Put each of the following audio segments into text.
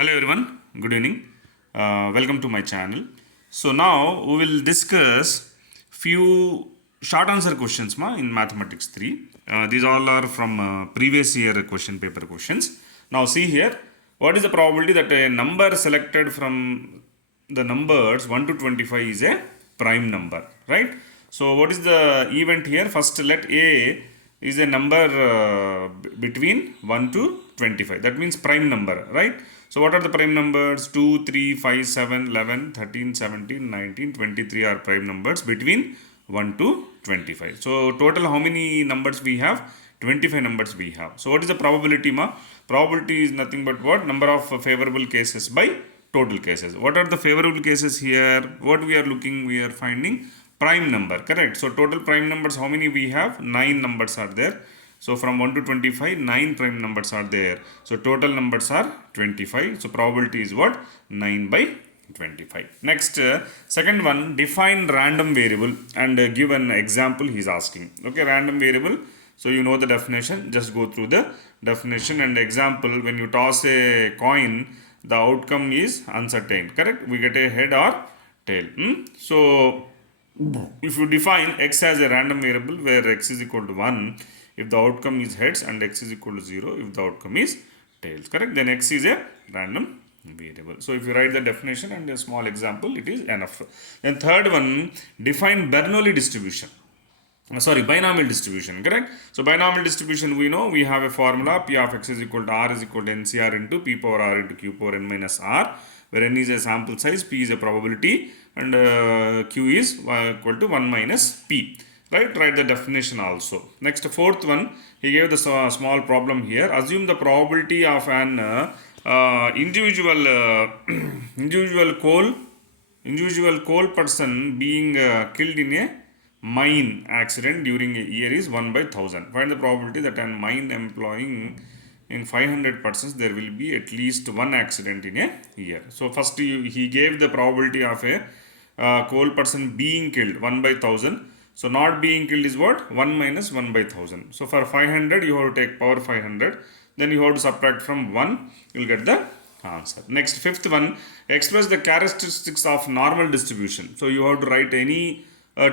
Hello everyone, good evening. Welcome to my channel. So now we will discuss few short answer questions in mathematics 3. These all are from previous year question paper questions. Now see here, what is the probability that a number selected from the numbers 1 to 25 is a prime number, right? So what is the event here? First let A is a number between 1 to 25. That means prime number, right? So what are the prime numbers? 2, 3, 5, 7, 11, 13, 17, 19, 23 are prime numbers between 1 to 25. So total how many numbers we have? 25 numbers we have. So what is the probability ma? Probability is nothing but what? Number of favorable cases by total cases. What are the favorable cases here? What we are looking, we are finding prime number, correct? So total prime numbers, how many we have? 9 numbers are there. So from 1 to 25, 9 prime numbers are there. So total numbers are 25. So probability is what? 9 by 25. Next, second one, define random variable and give an example he is asking. Okay, random variable. So you know the definition. Just go through the definition and example. When you toss a coin, the outcome is uncertain, correct? We get a head or tail. So if you define x as a random variable where x is equal to 1, if the outcome is heads, and x is equal to 0 if the outcome is tails, correct? Then x is a random variable. So if you write the definition and a small example, it is enough. Then third one, define Bernoulli distribution. Binomial distribution, correct? So binomial distribution, we know we have a formula p of x is equal to r is equal to ncr into p power r into q power n minus r, where n is a sample size, p is a probability, and q is equal to 1 minus p. Right? Write the definition also. Next, fourth one, he gave the small problem here. Assume the probability of an individual coal person being killed in a mine accident during a year is 1 by 1000. Find the probability that an mine employing in 500 persons there will be at least one accident in a year. So first he gave the probability of a coal person being killed 1 by 1000. So not being killed is what? 1 minus 1 by 1000. So for 500 you have to take power 500. Then you have to subtract from 1. You will get the answer. Next, fifth one, express the characteristics of normal distribution. So you have to write any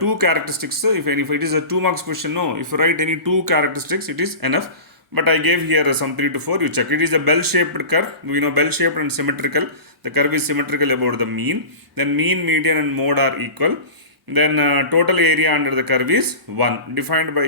two characteristics. If it is a 2 marks question, no. If you write any two characteristics, it is enough. But I gave here some 3 to 4. You check. It is a bell-shaped curve. We know bell-shaped and symmetrical. The curve is symmetrical about the mean. Then mean, median and mode are equal. Then total area under the curve is 1, defined by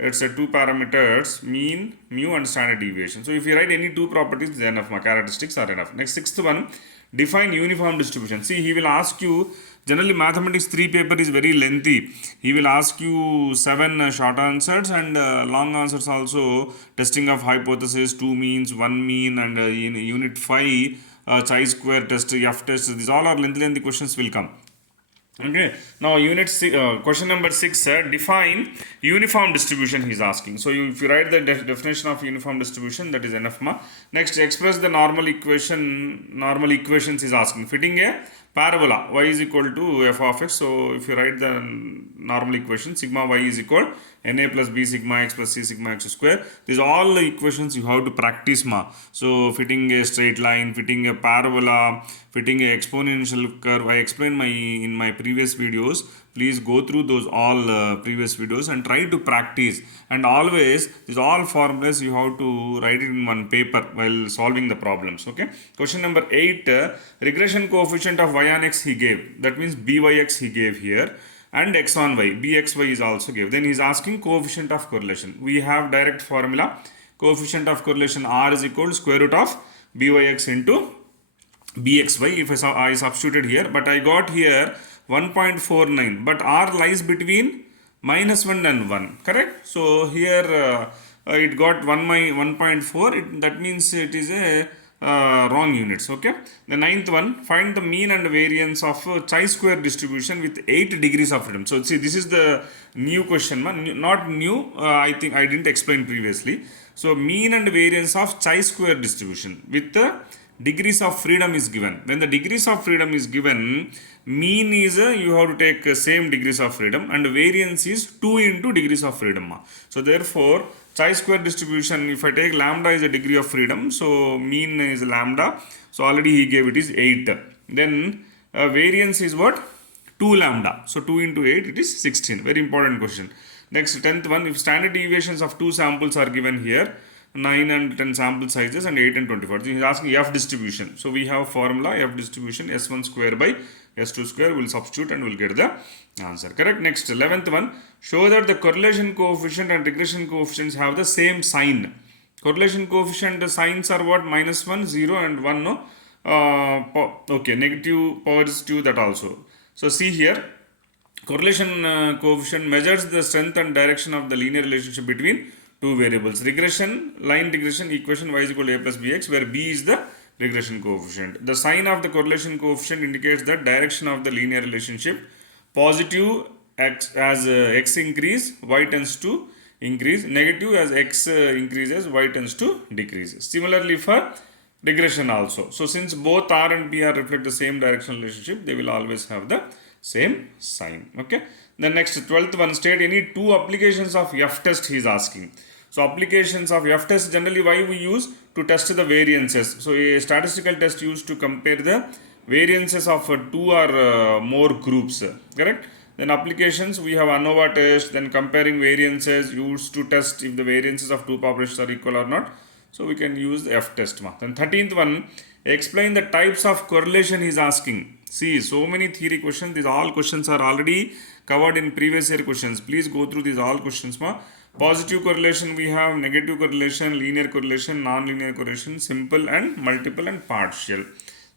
it's a 2 parameters, mean, mu and standard deviation. So if you write any two properties, then enough, characteristics are enough. Next, sixth one, define uniform distribution. See, he will ask you, generally mathematics 3 paper is very lengthy. He will ask you 7 short answers and long answers also, testing of hypothesis, 2 means, 1 mean, and in unit 5, chi-square test, f test, these all are lengthy questions will come. Okay, now question number 6, define uniform distribution he is asking. So if you write the definition of uniform distribution, that is enough. Next, express the normal equations is asking. Fitting a parabola, y is equal to f of x. So if you write the normal equation, sigma y is equal na plus b sigma x plus c sigma x square. These all the equations you have to practice. So fitting a straight line, fitting a parabola, fitting a exponential curve. I explained in my previous videos. Please go through those all previous videos and try to practice. And always, these all formulas you have to write it in one paper while solving the problems. Okay. Question number 8, regression coefficient of y on x he gave. That means byx he gave here. And x on y, bxy is also given. Then he is asking coefficient of correlation. We have direct formula. Coefficient of correlation r is equal to square root of byx into bxy. If I substituted here, but I got here 1.49, but r lies between minus 1 and 1, correct? So here it got 1.4, that means it is a wrong units. Okay, the ninth one, find the mean and variance of chi-square distribution with 8 degrees of freedom. So see, this is the new question, not new, I think I didn't explain previously. So mean and variance of chi-square distribution with the degrees of freedom is given. When the degrees of freedom is given, mean is you have to take same degrees of freedom, and variance is 2 into degrees of freedom. So therefore Chi-square distribution, if I take lambda is a degree of freedom, so mean is lambda, so already he gave it is 8. Then variance is what? 2 lambda, so 2 into 8 it is 16. Very important question. Next, 10th one, if standard deviations of two samples are given here, 9 and 10 sample sizes and 8 and 24. So he is asking F distribution. So we have formula F distribution S1 square by S2 square. We will substitute and we will get the answer. Correct. Next, 11th one, show that the correlation coefficient and regression coefficients have the same sign. Correlation coefficient, the signs are what? Minus 1, 0 and 1. No? Okay, negative, positive, that also. So see here, correlation coefficient measures the strength and direction of the linear relationship between two variables. Regression, line regression equation y is equal to a plus bx, where b is the regression coefficient. The sign of the correlation coefficient indicates the direction of the linear relationship. Positive x, as x increase, y tends to increase. Negative, as x increases, y tends to decrease. Similarly for regression also. So since both r and b are reflect the same directional relationship, they will always have the same sign. Okay. The next 12th one, state any two applications of F test he is asking. So applications of F test, generally why we use? To test the variances. So a statistical test used to compare the variances of two or more groups. Correct. Then applications, we have ANOVA test, then comparing variances used to test if the variances of two populations are equal or not. So we can use the F test. Then 13th one, explain the types of correlation he is asking. See, so many theory questions. These all questions are already covered in previous year questions. Please go through these all questions. Positive correlation we have, negative correlation, linear correlation, non-linear correlation, simple and multiple and partial.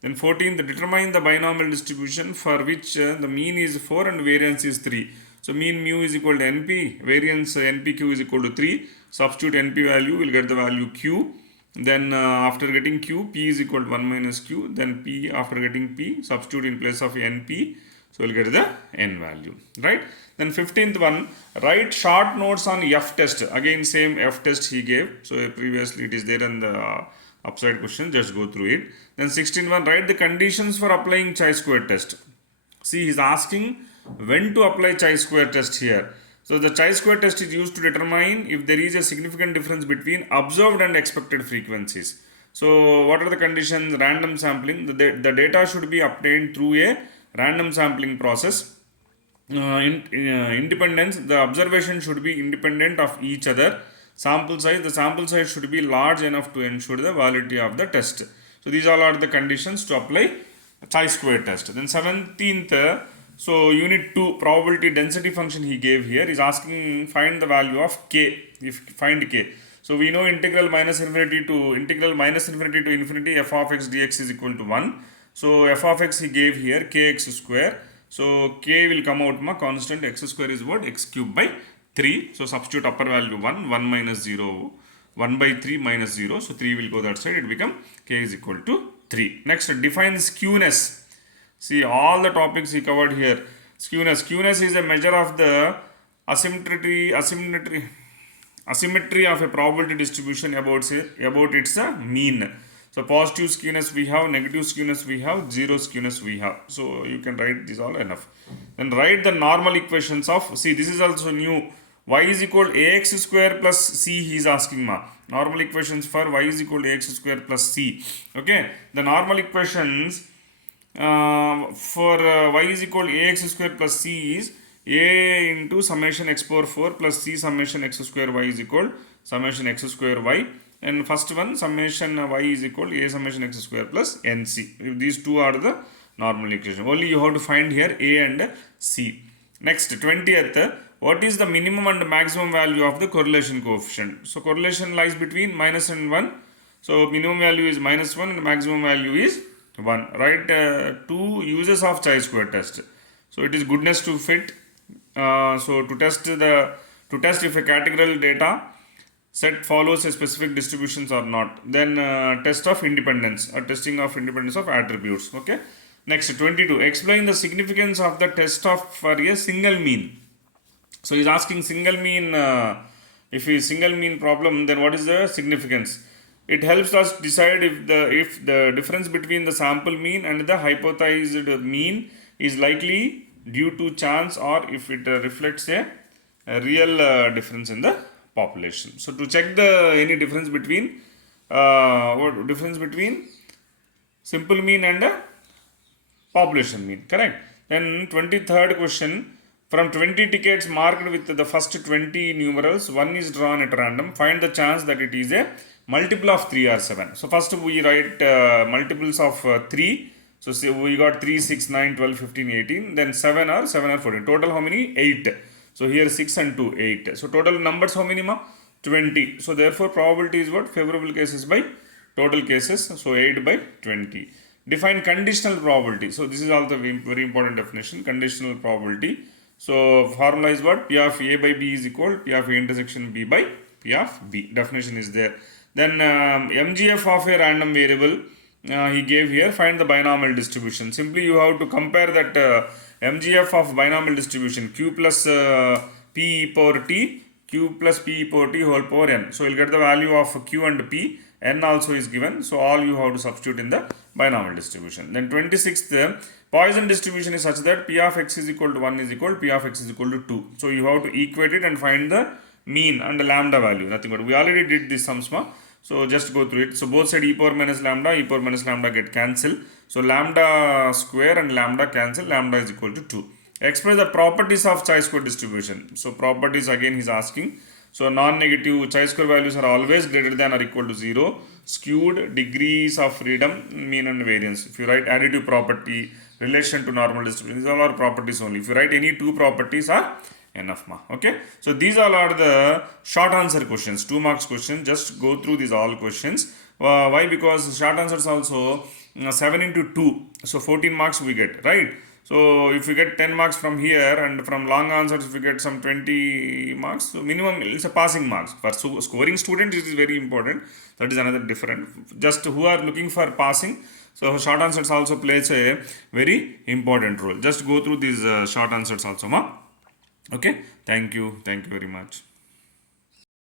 Then 14th, determine the binomial distribution for which the mean is 4 and variance is 3. So mean mu is equal to NP, variance NPQ is equal to 3. Substitute NP value, we'll get the value Q. Then after getting Q, P is equal to 1 minus Q. Then P, after getting P, substitute in place of NP. So we'll get the N value, right? Then 15th one, write short notes on F test. Again, same F test he gave. So previously it is there in the upside question. Just go through it. Then 16th one, write the conditions for applying chi-square test. See, he's asking when to apply chi-square test here. So the chi-square test is used to determine if there is a significant difference between observed and expected frequencies. So what are the conditions? Random sampling. The data should be obtained through a random sampling process. Independence. The observation should be independent of each other. Sample size. The sample size should be large enough to ensure the validity of the test. So these all are the conditions to apply chi-square test. Then 17th. So unit 2, probability density function he gave here is asking find the value of k, if find k. So we know integral minus infinity to infinity f of x dx is equal to 1. So f of x he gave here kx square. So k will come out constant, x square is what? X cube by 3. So substitute upper value 1, 1 minus 0, 1 by 3 minus 0. So 3 will go that side, it become k is equal to 3. Next, define skewness. See, all the topics he covered here. Skewness. Skewness is a measure of the asymmetry of a probability distribution about its mean. So positive skewness we have, negative skewness we have, zero skewness we have. So you can write this all enough. Then write the normal equations of, see, this is also new. Y is equal to ax square plus c he is asking normal equations for y is equal to ax square plus c. Okay. The normal equations for y is equal to ax square plus c is a into summation x power 4 plus c summation x square y is equal summation x square y, and first one summation y is equal to a summation x square plus nc. If these two are the normal equation, only you have to find here a and c. Next, 20th, what is the minimum and maximum value of the correlation coefficient? So correlation lies between minus and 1. So minimum value is minus 1 and maximum value is 1. Write two uses of chi-square test. So it is goodness to fit. So to test if a categorical data set follows a specific distributions or not. Then test of independence or testing of independence of attributes. Okay. Next, 22. Explain the significance of the test for a single mean. So he's asking single mean. If it is single mean problem, then what is the significance? It helps us decide if the difference between the sample mean and the hypothesized mean is likely due to chance or if it reflects a real difference in the population. So to check the any difference between what difference between simple mean and population mean, correct? Then 23rd question, from 20 tickets marked with the first 20 numerals, one is drawn at random. Find the chance that it is a multiple of 3 or 7. So first we write multiples of 3. So say we got 3, 6, 9, 12, 15, 18. Then 7 or 14. Total how many? 8. So here 6 and 2, 8. So total numbers how many ma? 20. So therefore probability is what? Favorable cases by total cases. So 8 by 20. Define conditional probability. So this is also very important definition. Conditional probability. So formula is what? P of A by B is equal P of A intersection B by P of B. Definition is there. Then MGF of a random variable he gave here. Find the binomial distribution. Simply you have to compare that MGF of binomial distribution Q plus P power T, Q plus P power T whole power N. So you'll get the value of Q and P. N also is given. So all you have to substitute in the binomial distribution. Then 26th, Poisson distribution is such that P of x is equal to 1 is equal to P of x is equal to 2. So you have to equate it and find the mean and the lambda value. Nothing but we already did this sums ma. So just go through it. So both side e power minus lambda get cancelled. So lambda square and lambda cancel. Lambda is equal to 2. Express the properties of chi-square distribution. So properties again he is asking. So non-negative chi-square values are always greater than or equal to 0. Skewed, degrees of freedom, mean and variance. If you write additive property, relation to normal distribution, these all are properties only. If you write any two properties are enough ma. Okay. So these all are the short answer questions, 2 marks questions. Just go through these all questions. Why? Because short answers also 7 into 2. So 14 marks we get, right? So if you get 10 marks from here and from long answers if you get some 20 marks, so minimum it's a passing marks. For scoring students it is very important. That is another different. Just who are looking for passing, so short answers also plays a very important role. Just go through these short answers also ma. Okay. Thank you very much.